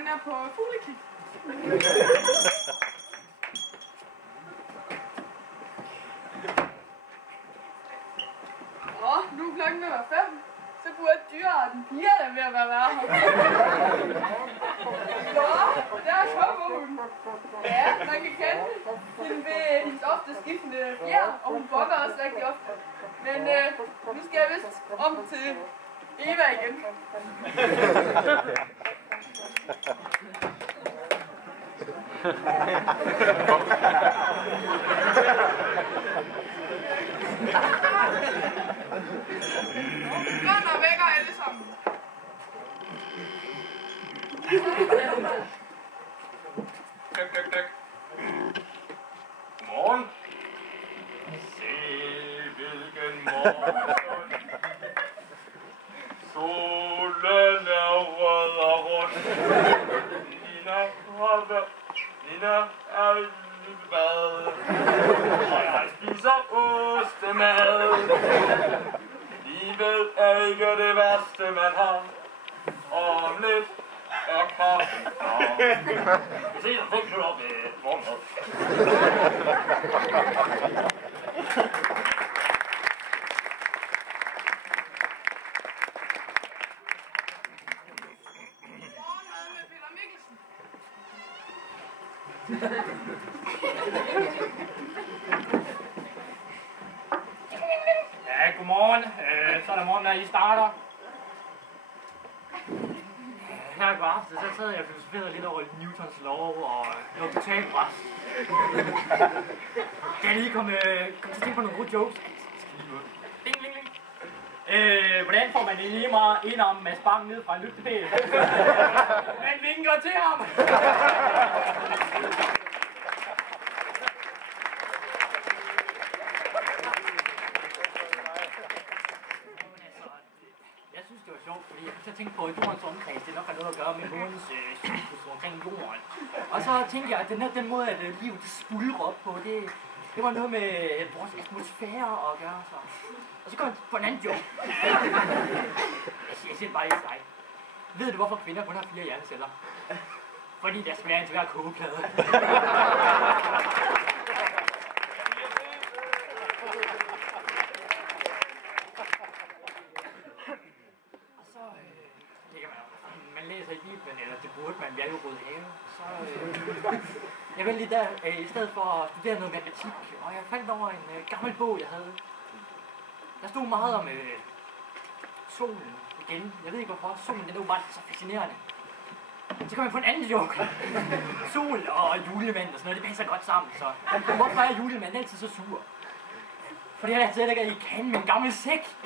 han er på fuglekig. Nu er klokken ved at være 5. Så burde dyrearten piger der ved at være her. Der er skovvågen. Ja, man kan kende hende ved hendes ofte skiftende fjer, og hun bokker også rigtig ofte. Men nu skal jeg vist om til Eva igen. Børn vækker alle sammen. Tak. Godmorgen. Se hvilken morgen. Solen er rød og rund. Nina er i bad. Og jeg spiser ostemad. Livet er ikke det værste man har. Om lidt er kaffe. Vi ses om 5 minutter med morgenmad. Morgenmad med Peter Mikkelsen. Ja, godmorgen. Så er der morgen, når I starter. Her i går aften, så sad jeg og filosoferede lidt over Newtons lov og noget totalt pres. Jeg lige kom til at tænke på nogle gode jokes. Ding, ding, ding. Hvordan får man lige meget indarmen med sparken ned fra en lygtepæl? Man vinker til ham! Jeg synes, det var sjovt, fordi jeg kunne tænke på, at jordens omkreds, det nok har noget at gøre med månens cyklus omkring jorden. Og så tænkte jeg, at den måde, at livet spuldrer op på, det var noget med vores atmosfære at gøre. Og så kom jeg på en anden joke. Jeg siger bare ikke dig. Ved du, hvorfor kvinder kun har 4 hjerneceller? Fordi der skal være en til hver kogeplade. Man læser i Bibelen, eller det burde man, vi er jo Røde Have, så jeg var lige der, i stedet for at studere noget matematik, og jeg faldt over en gammel bog, jeg havde. Der stod meget om solen igen. Jeg ved ikke hvorfor, solen den er jo bare så fascinerende. Så kom jeg på en anden joke. Sol og julemand og sådan noget, det passer godt sammen, så hvorfor er julemanden altid så sur? Fordi han altid ligger i kanden med en gammel sæk.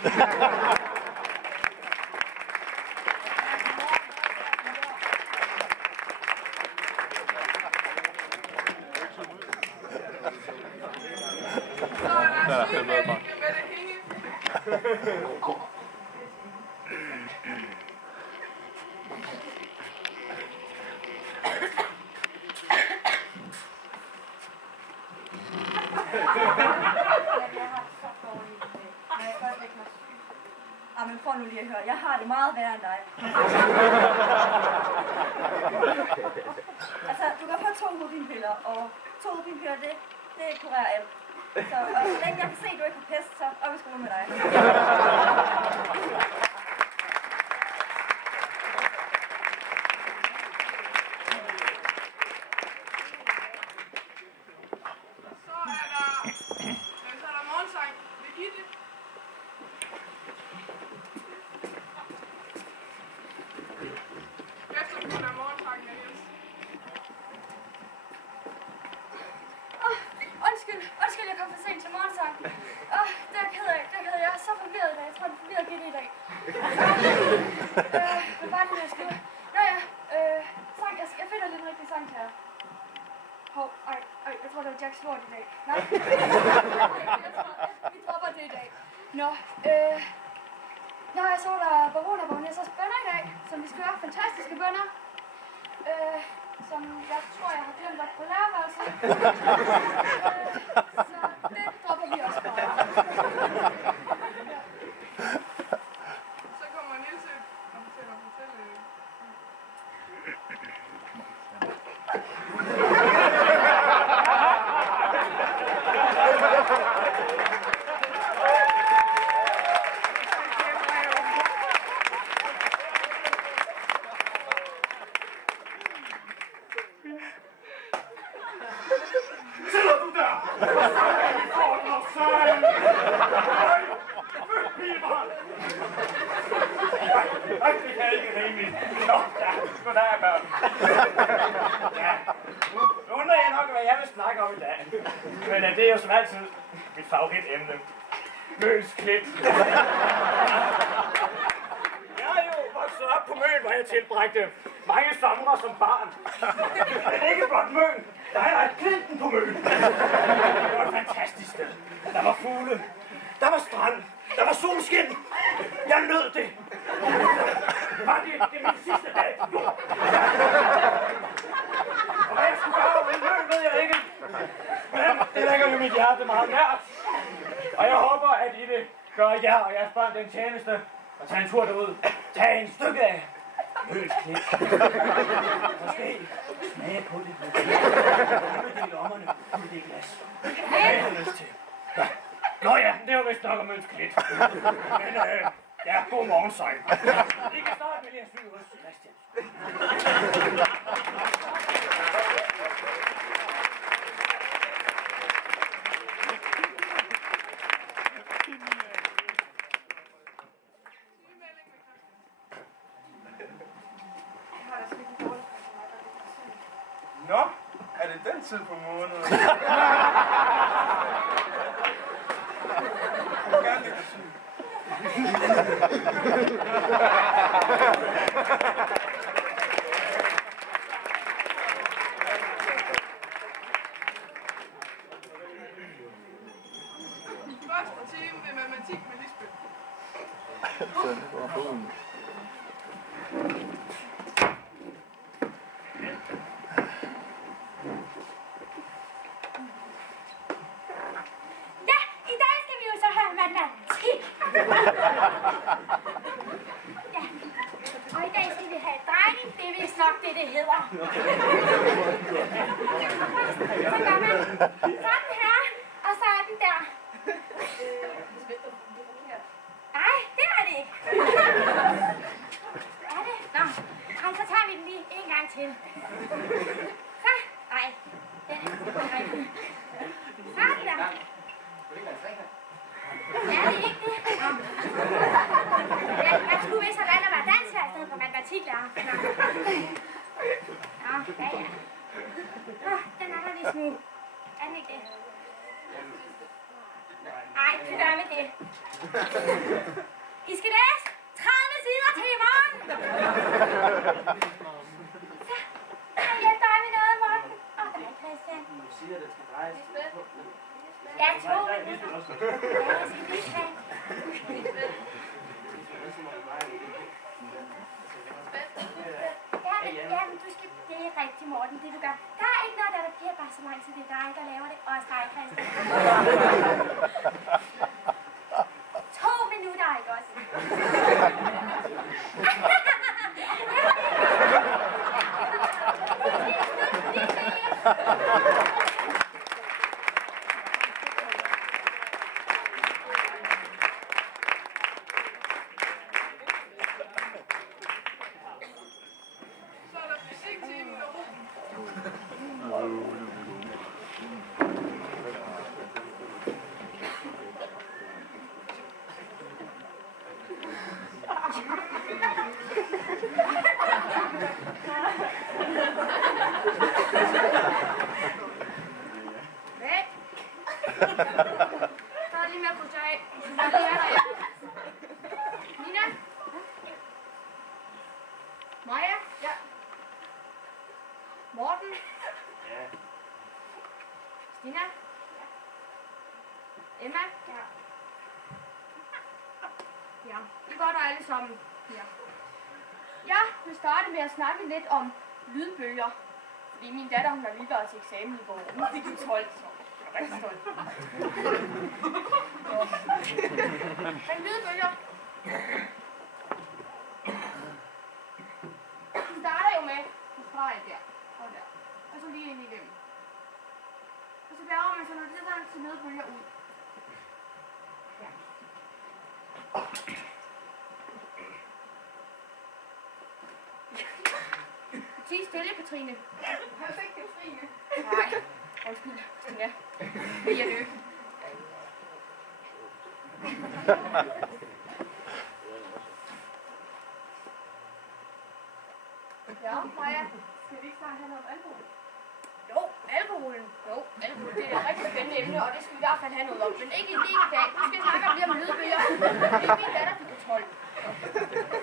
Men prøv nu lige at høre, jeg har det meget værre end dig. Altså, du kan få 2 hovedpinepiller, og 2 hovedpinepiller, det kurerer alt. Så længe jeg kan se, at du ikke har pest, så op i skole med dig. Så er der morgensang. Birgitte. Efterfølgende er morgensangen af Niels. Undskyld, jeg kom for sent til morgensang. Det er jeg ked af. Jeg er så forvirret i dag. Jeg tror, det er forvirret Gitte i dag. Hvad var det, jeg skulle? Nå ja, sang. Jeg finder lidt en rigtig sang til jer. Jeg tror, det var Jacks lort i dag. Nej. Vi dropper det i dag. Jeg så der Barona så bønner i dag, som vi skal høre. Fantastiske bønner. Som jeg tror, jeg har glemt på lærerværelset. Så det dropper vi også bare. Så kommer Niels til at fortælle. barn. Nej, det kan ikke rimeligt. Nå, ja, goddag, børn. Ja, nu undrer jeg nok, hvad jeg vil snakke om i dag. Men det er jo som altid mit favoritemne. Møns Klint. Jeg er jo vokset op på Møn, hvor jeg tilbragte mange somre som barn. Men ikke blot Møn. Der er Klinten på Møn. Det var et fantastisk sted. Der var fugle. Der var strand. Der var solskin. Jeg nød det. Var det min sidste dag på jord? Og hvad jeg skulle gøre med Møn, ved jeg ikke. Men det lægger jo mit hjerte meget nært. Og jeg håber, at I vil gøre jer og jeres børn den tjeneste og tage en tur derud. Tag en stykke af Møns Klint. Måske smage på det. Putte det i lommerne. Putte det i glas. Hvad har du lyst til? Ja. Nå ja, det var vist nok om Møns Klint. Men ja, god morgen, sejl. I kan starte med lige at syge hos Christian. Nå, er det den tid på måneden? Gerne lidt syg. Første time med matematik med Lisbeth. Ja, i dag skal vi jo så have matematik. Ja, og i dag skal vi have drejning. Det er vist nok det hedder. Så gør man sådan her, og så er den der. Nej, det er det ikke. Er det? Nå, så tager vi den lige en gang til. Så, nej. Den er ikke rigtig. Sådan der. Er det ikke det? Nå. Jeg skulle vist have valgt at være dansklærer i stedet for matematiklærer. Nå, ja. Nå, den er der lige smug. Er den ikke det? Nej, det gør vi det. I skal læse 30 sider til i morgen. Så, jeg hjælper dig med noget, Morten. Og dig, Christian. Ja, 2 minutter. Ja, jeg skal lige have. Ja, men du skal... Det er rigtigt, Morten, det du gør. Der er ikke noget, der bliver bare så lang tid. Det er dig, der laver det. Også dig, Christian. 2 minutter, ikke også? Så er der fysiktimen og ro. Væk. Så er lige med at krydse af. Og det er der ikke. Nina? Maja? Ja. Morten? Ja. Stina? Ja. Emma? Ja. Ja, det gør der alle sammen. Ja. Jeg vil starte med at snakke lidt om lydbølger. Fordi min datter, hun har lige været til eksamen i går. Hun fik en 12, så jeg er rigtig stolt. Men lydbølger. De starter jo med en streg der og der. Og så lige ind igennem. Og så laver man så noget lidt til lydbølger ud. Ja. Tig stille, Katrine. Jeg har ikke Katrine. Nej, undskyld, Stina. Vi er det. Ja, Maja. Skal vi ikke snart have noget alkohol? Jo, alkohol, det er et rigtig spændende emne, og det skal vi i hvert fald have noget om. Men ikke lige i dag. Nu skal vi snakke om lige om lydbølger. Det er min datter, der fik 12.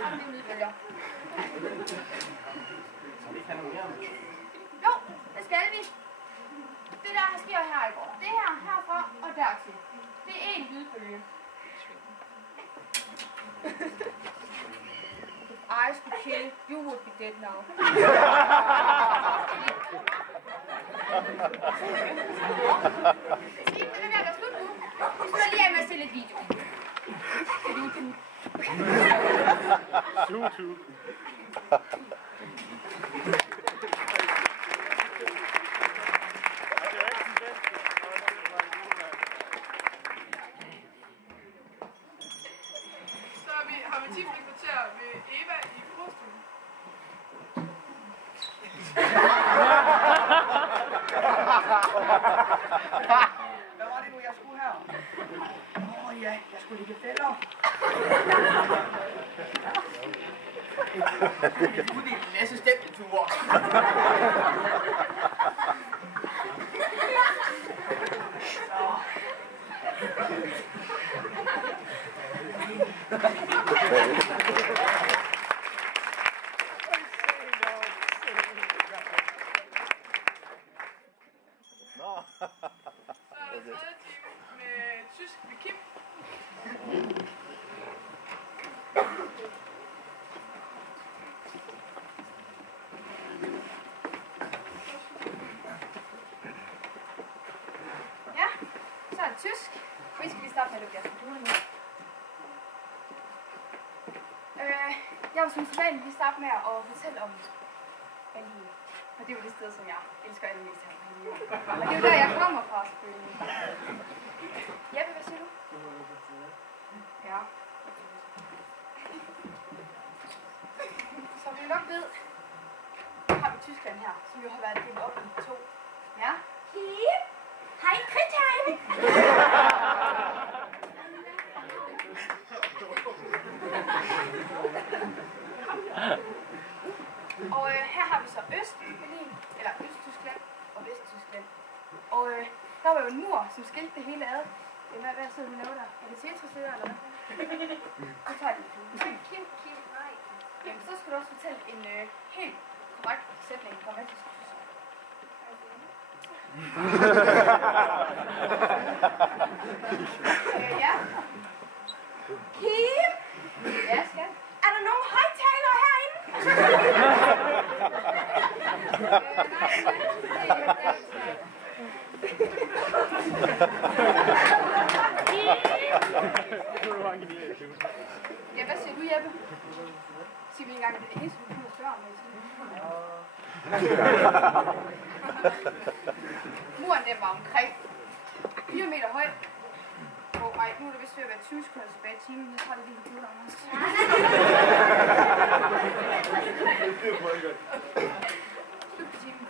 Om det lydbølger. Jo, det skal vi. Det der sker her i går. Det her, herfra og dertil. Det er en lydbølge. If I could kill, you would be dead now. Det er ved at være slut nu. Vi skal lige af med at se lidt video. Til YouTube. YouTube. Så har vi 10 kvarter ved Eva i frostuen. Hvad var det nu, jeg skulle her? Ja, jeg skulle ligge fælder. Jeg skulle uddele en masse stempelture. Så er der 3. time med tysk med Kim. Ja, så er det tysk. Vi skal lige starte med at lukke jeres computer nu. Jeg vil som sædvanligt lige starte med at fortælle om Berlin. Og det er jo det sted, som jeg elsker allermest her i Berlin. Og det er jo der, jeg kommer fra, selvfølgelig. Jeppe, hvad siger du? Ja. Som vi nok ved, har vi Tyskland her, som jo har været delt op i 2. Ja. Hej, Kritheim! Og her har vi så Øst-Berlin, eller Øst-Tyskland og Vest-Tyskland. Og der var jo en mur, som skilte det hele ad. Hvad sidder du og laver der? Er det Tetris-ører, eller hvad? Så tager de. Kim, nej. Jamen, så skal du også fortælle en helt korrekt sætning grammatisk tysk. Ja. Kim? Ja, skat. Er der nogen højtaler herinde? Ja, hvad siger du, Jeppe? Siger vi engang, at det er det eneste, du kunne spørge om, muren, den var omkring 4 meter høj. Ej, nu er det vist ved at være 20 sekunder tilbage i timen. Jeg tror, det er lige computer, Anders. Slut på timen.